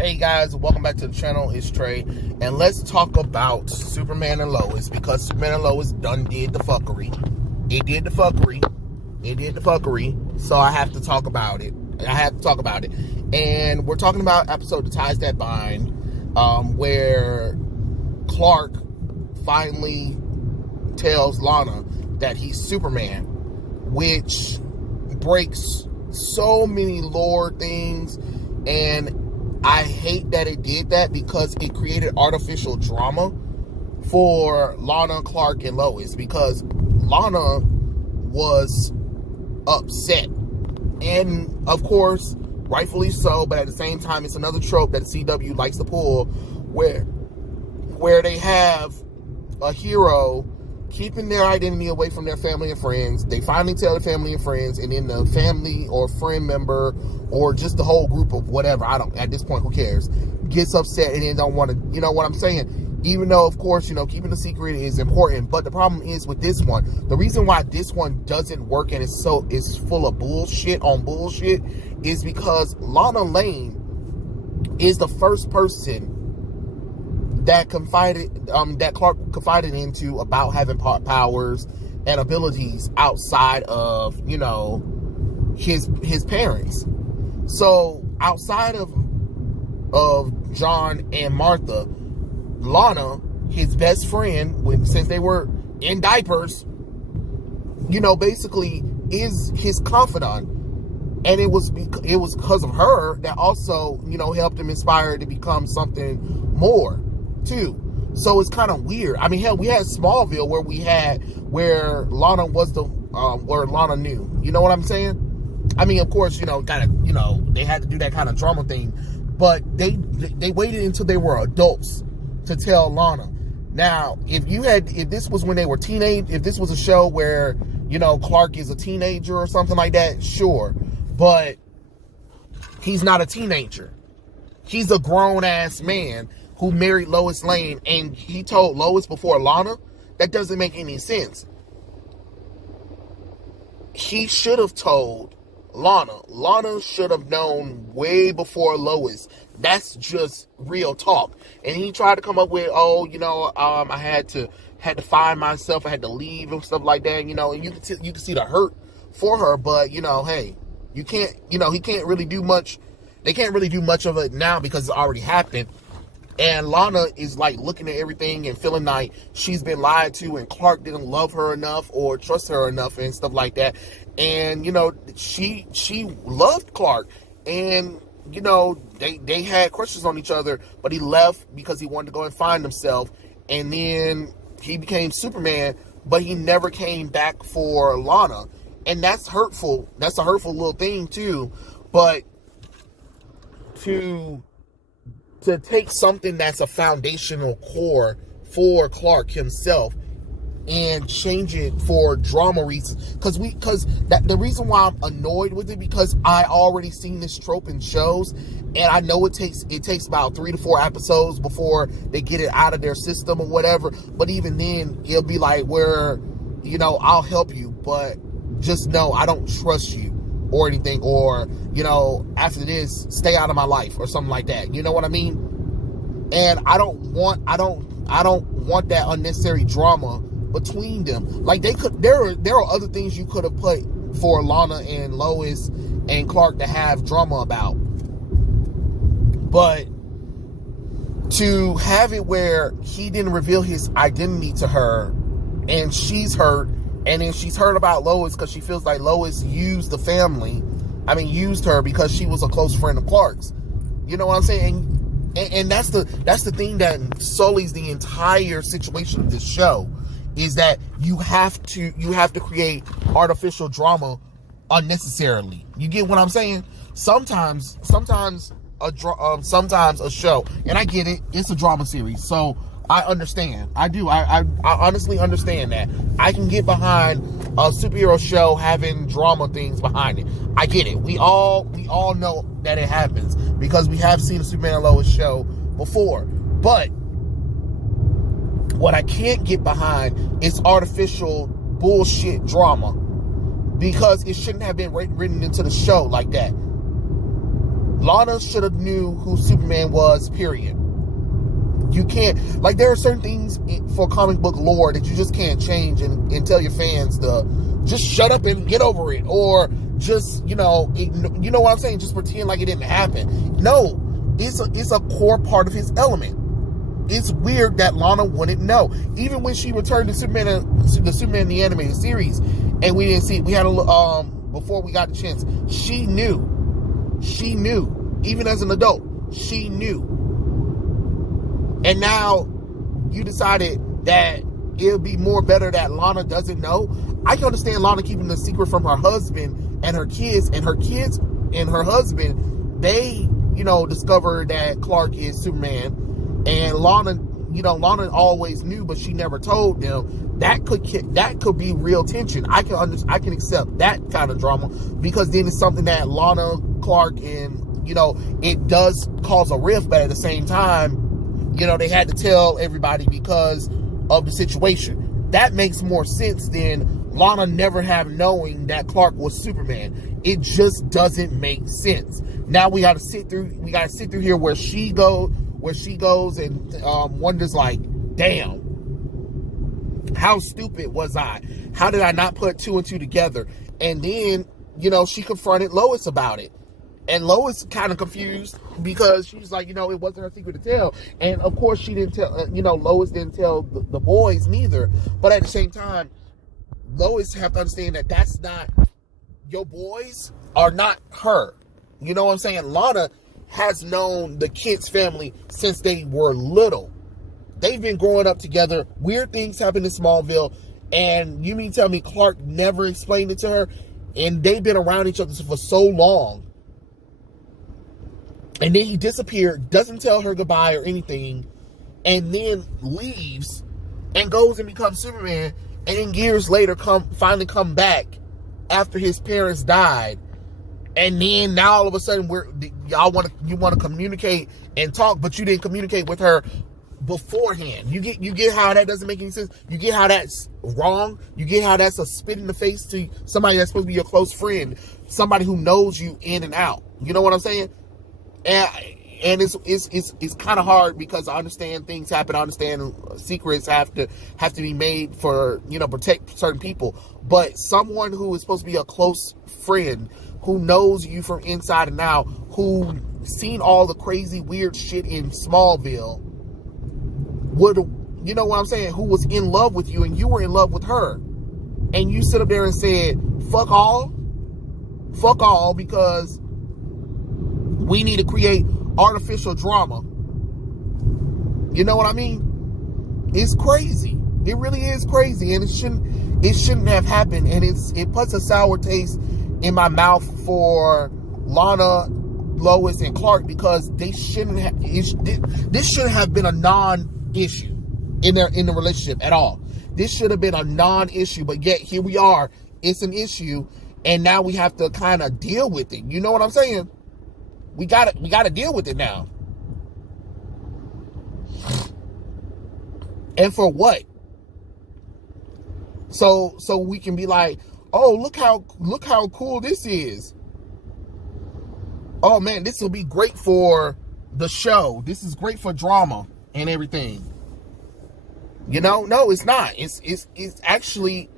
Hey guys, welcome back to the channel. It's Trey, and let's talk about Superman and Lois, because Superman and Lois done did the fuckery. It did the fuckery. So I have to talk about it. And we're talking about episode The Ties That Bind, where Clark finally tells Lana that he's Superman, which breaks so many lore things, and I hate that it did that because it created artificial drama for Lana, Clark, and Lois, because Lana was upset, and of course rightfully so, but at the same time it's another trope that CW likes to pull, where they have a hero keeping their identity away from their family and friends. They finally tell their family and friends, and then the family or friend member or just the whole group of whatever, at this point, who cares, gets upset and then don't want to, you know what I'm saying? Even though, of course, keeping the secret is important. But the problem is with this one, the reason why this one doesn't work and it's full of bullshit on bullshit is because Lana Lane is the first person that Clark confided into about having powers and abilities outside of, his parents. So outside of John and Martha, Lana, his best friend, since they were in diapers, basically is his confidant. And it was because of her that also, helped him inspire to become something more too. So it's kind of weird. I mean, hell, we had Smallville where Lana was where Lana knew. You know what I'm saying? I mean, of course, they had to do that kind of drama thing, but they waited until they were adults to tell Lana. Now, if this was when they were if this was a show where, Clark is a teenager or something like that, sure. But he's not a teenager. He's a grown-ass man who married Lois Lane, and he told Lois before Lana. That doesn't make any sense. He should have told Lana. Lana should have known way before Lois. That's just real talk. And he tried to come up with, I had to find myself, I had to leave and stuff like that, and you can see the hurt for her, but hey, you can't, he can't really do much. They can't really do much of it now because it's already happened. And Lana is like looking at everything and feeling like she's been lied to, and Clark didn't love her enough or trust her enough and stuff like that. And, she loved Clark, and, they had crushes on each other, but he left because he wanted to go and find himself. And then he became Superman, but he never came back for Lana. And that's hurtful. That's a hurtful little thing too. But to take something that's a foundational core for Clark himself and change it for drama reasons, because the reason why I'm annoyed with it, because I already seen this trope in shows, and I know it takes about 3 to 4 episodes before they get it out of their system or whatever. But even then, it'll be like where, I'll help you, but just know I don't trust you or anything, or, after this, stay out of my life or something like that. You know what I mean? And I don't want that unnecessary drama between them. Like there are other things you could have put for Lana and Lois and Clark to have drama about. But to have it where he didn't reveal his identity to her, and she's hurt, and then she's heard about Lois because she feels like Lois used her because she was a close friend of Clark's. You know what I'm saying? And that's the thing that sullies the entire situation of this show, is that you have to create artificial drama unnecessarily. You get what I'm saying? Sometimes a show, and I get it, it's a drama series, so I understand. I do. I honestly understand that. I can get behind a superhero show having drama things behind it. I get it. We all know that it happens because we have seen a Superman and Lois show before. But what I can't get behind is artificial bullshit drama, because it shouldn't have been written into the show like that. Lana should have knew who Superman was, period. You can't, like, there are certain things for comic book lore that you just can't change and tell your fans to just shut up and get over it, or just, you know what I'm saying, just pretend like it didn't happen. No, it's a core part of his element. It's weird that Lana wouldn't know. Even when she returned to the Superman the animated series, and we didn't see it, we had a before we got the chance, she knew. Even as an adult, she knew. And now you decided that it would be more better that Lana doesn't know. I can understand Lana keeping the secret from her husband and her kids, and her husband, they, discovered that Clark is Superman. And Lana always knew, but she never told them. That could be real tension. I can accept that kind of drama, because then it's something that Lana, Clark, and it does cause a rift, but at the same time, they had to tell everybody because of the situation. That makes more sense than Lana never have knowing that Clark was Superman. It just doesn't make sense. Now we got to sit through here where she goes and wonders, like, damn, how stupid was I? How did I not put two and two together? And then, she confronted Lois about it. And Lois kind of confused, because she's like, it wasn't her secret to tell. And of course she didn't tell, Lois didn't tell the boys neither. But at the same time, Lois have to understand that that's not, your boys are not her. You know what I'm saying? Lana has known the Kent's family since they were little. They've been growing up together. Weird things happen in Smallville. And you mean tell me Clark never explained it to her? And they've been around each other for so long. And then he disappeared, doesn't tell her goodbye or anything, and then leaves and goes and becomes Superman. And then years later finally come back after his parents died. And then now all of a sudden you want to communicate and talk, but you didn't communicate with her beforehand. You get how that doesn't make any sense. You get how that's wrong. You get how that's a spit in the face to somebody that's supposed to be your close friend, somebody who knows you in and out. You know what I'm saying? And it's kind of hard, because I understand things happen. I understand secrets have to be made for, protect certain people. But someone who is supposed to be a close friend, who knows you from inside and out, who seen all the crazy weird shit in Smallville, would, you know what I'm saying, who was in love with you and you were in love with her, and you sit up there and said, fuck all, because we need to create artificial drama. You know what I mean? It's crazy. It really is crazy, and it shouldn't have happened. And it puts a sour taste in my mouth for Lana, Lois, and Clark, because they shouldn't have. This shouldn't have been a non-issue in the relationship at all. This should have been a non-issue, but yet here we are. It's an issue, and now we have to kind of deal with it. You know what I'm saying? We gotta deal with it now. And for what? So we can be like, oh, look how cool this is. Oh man, this will be great for the show. This is great for drama and everything. No, it's not. It's actually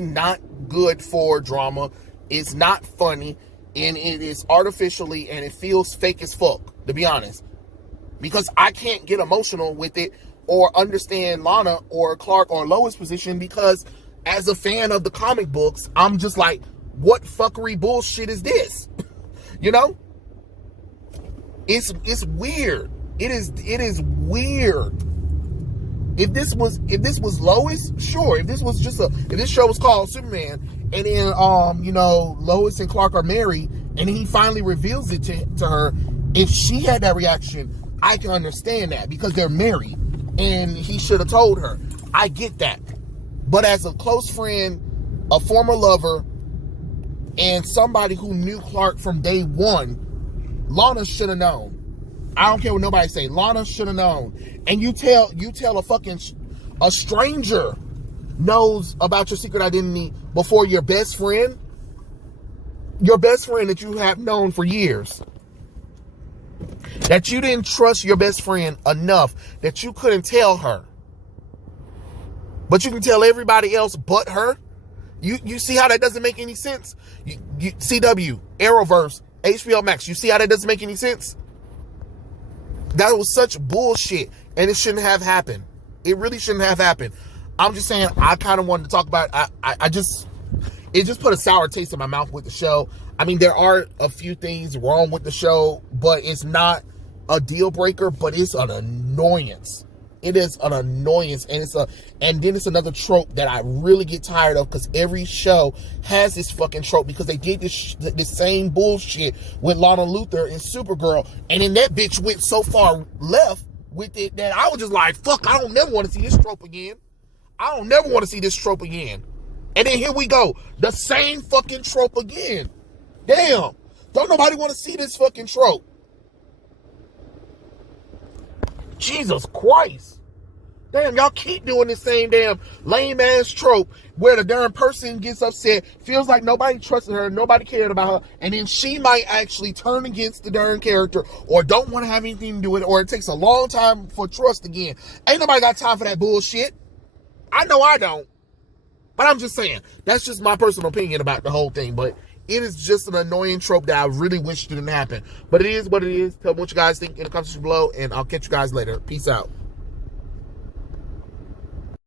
not good for drama. It's not funny. And it is artificially, and it feels fake as fuck, to be honest. Because I can't get emotional with it or understand Lana or Clark or Lois' position, because as a fan of the comic books, I'm just like, what fuckery bullshit is this? It's weird. It is weird. If this was Lois, sure. If this show was called Superman, and then Lois and Clark are married, and he finally reveals it to her, if she had that reaction, I can understand that, because they're married and he should have told her. I get that. But as a close friend, a former lover, and somebody who knew Clark from day one, Lana should have known. I don't care what nobody say. Lana should have known. And you tell a stranger knows about your secret identity before your best friend that you have known for years. That you didn't trust your best friend enough that you couldn't tell her. But you can tell everybody else but her. You see how that doesn't make any sense? CW, Arrowverse, HBO Max, you see how that doesn't make any sense? That was such bullshit, and it shouldn't have happened. It really shouldn't have happened. I'm just saying, I kind of wanted to talk about it. It just put a sour taste in my mouth with the show. I mean, there are a few things wrong with the show, but it's not a deal breaker, but it's an annoyance. It is an annoyance, and then it's another trope that I really get tired of, because every show has this fucking trope, because they did this same bullshit with Lana Luthor and Supergirl, and then that bitch went so far left with it that I was just like, fuck, I don't never want to see this trope again. I don't never want to see this trope again. And then here we go, the same fucking trope again. Damn, don't nobody want to see this fucking trope. Jesus Christ. Damn, y'all keep doing this same damn lame ass trope where the darn person gets upset, feels like nobody trusted her, nobody cared about her, and then she might actually turn against the darn character or don't want to have anything to do with it, or it takes a long time for trust again. Ain't nobody got time for that bullshit. I know I don't. But I'm just saying, that's just my personal opinion about the whole thing. But it is just an annoying trope that I really wish didn't happen. But it is what it is. Tell me what you guys think in the comments below, and I'll catch you guys later. Peace out.